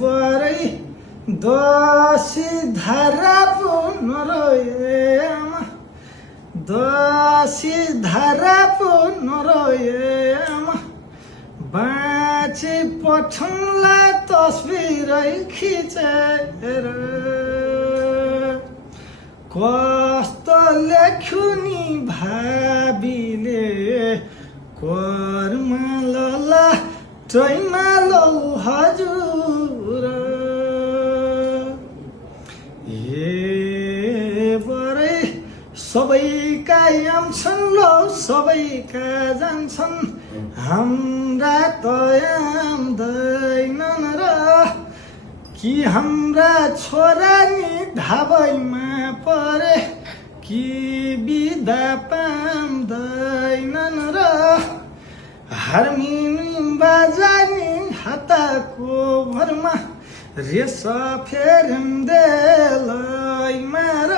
बरै दसी धारा पुनरोयम दसी धारा पुनरोयम बाँची पठाउँला तस्बिरै खिचेर कस्तो लेख्यो नि भाबीले कर्म लला टैमा लौ हजुर बरै सबैका आउँछन् लौ सबैका जान्छन् हाम्रा त आउँदैनन् र कि हाम्रा छोरा नि धाबैमा परे कि बिदा पाउँदैनन् र हार्मोनियम बाजानी हातको भरमा रेस फेरिँदैमा र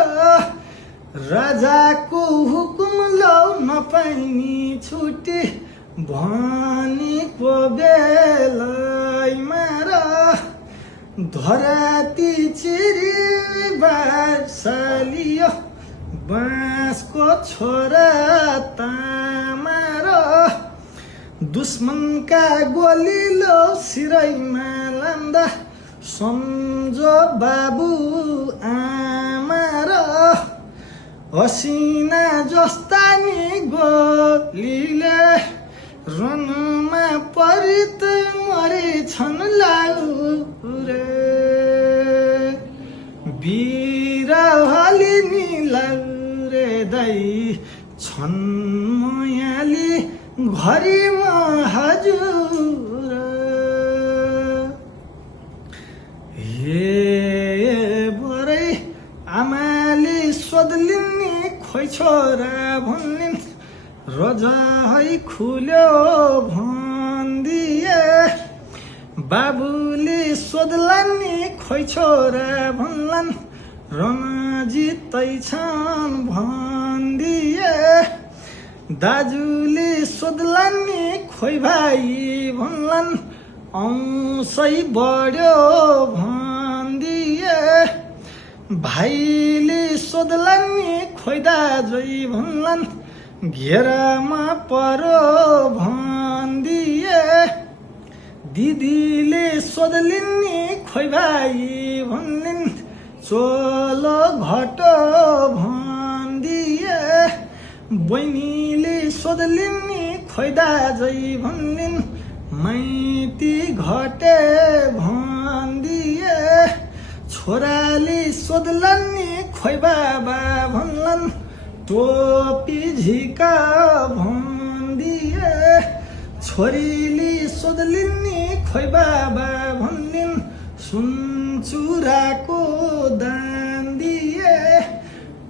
राजाको हुकुम लौ नपाइनी छुट्टी भनेको बेलैमा र धराती चिरी बार्सालियो बाँसको छोरा तामा र दुश्मनका गोली लो सिरैमा लान्दा सम्झो बाबु आमा र असिना जस्ता नि गोलीले रनमा परित मरेछन् लाउरे बिरहली नि लाउरे दाइ छन् मयाली घरीमा हजुर बरै आमाले सोध्लिन् नि खोइ छोरा भन्लिन् रजाइ खुल्यो भन्दिए बाबुले सोध्लान् नि खोइ छोरा भन्लान् रमाजितै छन् भन्दिए दाजुले सोध्लान् नि खोइ भाइ भन्लान् औँसै बढ्यो भन्दिए भाइले सोध्लान् नि खोइ दाजै भन्लान् घेरामा परो भन्दिए दिदीले सोध्लिन् नि खोइ भाइ भन्लिन् चोलो घटो भन्दिए बहिनीले सोध्लिन् नि खोइ दाजै भन्लिन् माइती घटे भन्दिए छोराले सोध्लान् नि खोइ बाबा भन्लान् टोपी झिका भन्दिए छोरीले सोध्लिन् नि खोइ बाबा भन्लिन् सुन चुराको दान दिए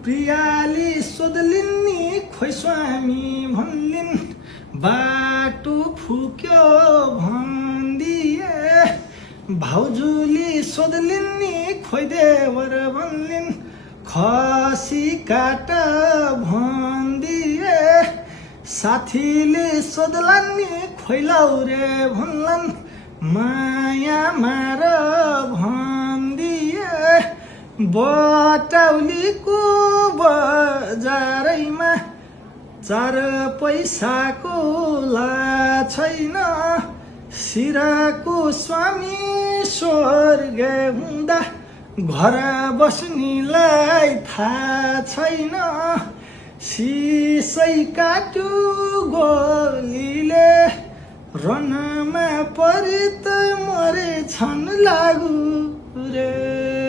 प्रियाले सोध्लिन् नि खोइ स्वामी भन्लिन् बाटो फुक्यो भन्दिए भाउजूले सोध्लिन् नि खोइ देवर भन्लिन् खसी काट भन्दिए साथीले सोध्लान् नि खोइ लाउरे भन्लान् माया मार भन्दिए बटौलीको बजारैमा 4 पैसाको ला छैन सिराको स्वामी स्वर्ग हुँदा घर बस्नेलाई थाहा छैन सिसै काट्यो गोलीले रनमा परित मरेछन् लागु रे